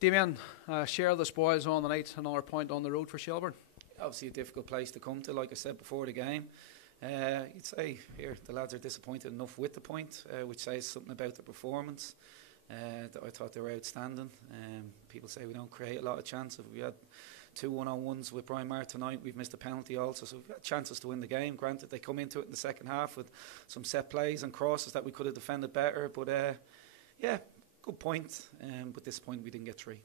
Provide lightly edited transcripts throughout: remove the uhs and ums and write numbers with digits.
Damien, share the spoils on the night, another point on the road for Shelbourne. Obviously a difficult place to come to, like I said before the game. You'd say here the lads are disappointed enough with the point, which says something about the performance. That I thought they were outstanding. People say we don't create a lot of chances. We had two one-on-ones with Brian Marr tonight. We've missed a penalty also, so we've had chances to win the game. Granted, they come into it in the second half with some set plays and crosses that we could have defended better. But yeah, good point. But this point we didn't get three.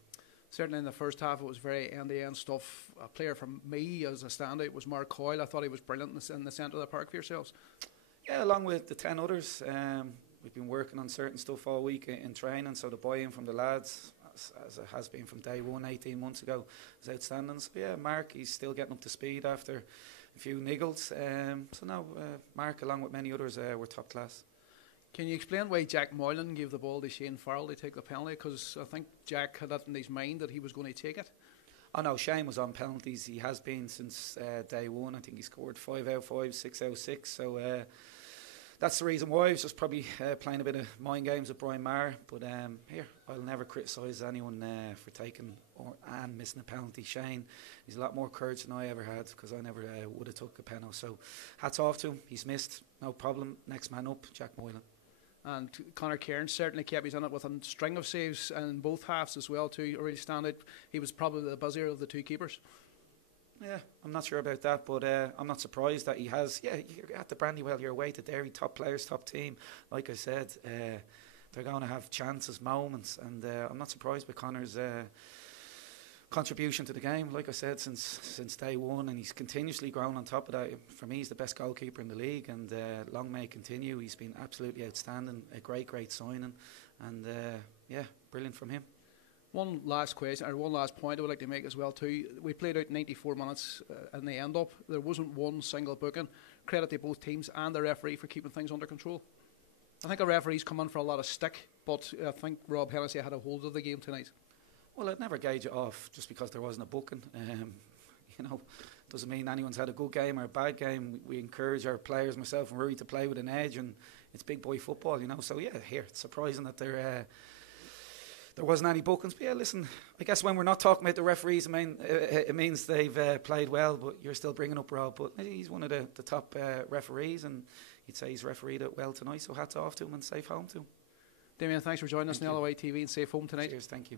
Certainly in the first half it was very end-to-end stuff. A player from me as a standout was Mark Coyle. I thought he was brilliant in the centre of the park for yourselves. Yeah, along with the 10 others. We've been working on certain stuff all week in training, so the buy-in from the lads, as it has been from day one 18 months ago, is outstanding. So yeah, Mark, he's still getting up to speed after a few niggles. So now Mark, along with many others, were top class. Can you explain why Jack Moylan gave the ball to Shane Farrell to take the penalty? Because I think Jack had that in his mind that he was going to take it. Oh no, Shane was on penalties. He has been since day one. I think he scored 5 out of 5, 6 out of 6. So that's the reason why. He was just probably playing a bit of mind games with Brian Marr. But here, I'll never criticise anyone for taking and missing a penalty. Shane, he's a lot more courage than I ever had, because I never would have took a penalty. So hats off to him. He's missed, no problem. Next man up, Jack Moylan. And Conor Cairns certainly kept his on it with a string of saves in both halves as well too. Really stand out. He was probably the busier of the two keepers. Yeah, I'm not sure about that, but I'm not surprised that he has. Yeah, you're at the Brandywell, you're away to Derry, top players, top team. Like I said, they're going to have chances, moments, and I'm not surprised by Conor's contribution to the game. Like I said, since day one, and he's continuously grown on top of that. For me, he's the best goalkeeper in the league, and long may it continue. He's been absolutely outstanding, a great signing, and yeah, brilliant from him. One last question, or one last point I would like to make as well too. We played out 94 minutes in the end up. There wasn't one single booking. Credit to both teams and the referee for keeping things under control. I think our referee's come in for a lot of stick, but I think Rob Hennessy had a hold of the game tonight. Well, I'd never gauge it off just because there wasn't a booking. You know, doesn't mean anyone's had a good game or a bad game. We encourage our players, myself and Rui, to play with an edge, and it's big boy football, you know. So yeah, here it's surprising that there wasn't any bookings. But yeah, listen, I guess when we're not talking about the referees, it means they've played well. But you're still bringing up Rob. But he's one of the top referees, and you'd say he's refereed it well tonight. So hats off to him and safe home to him. Damien, thanks for joining us on LOITV, and safe home tonight. Cheers, thank you.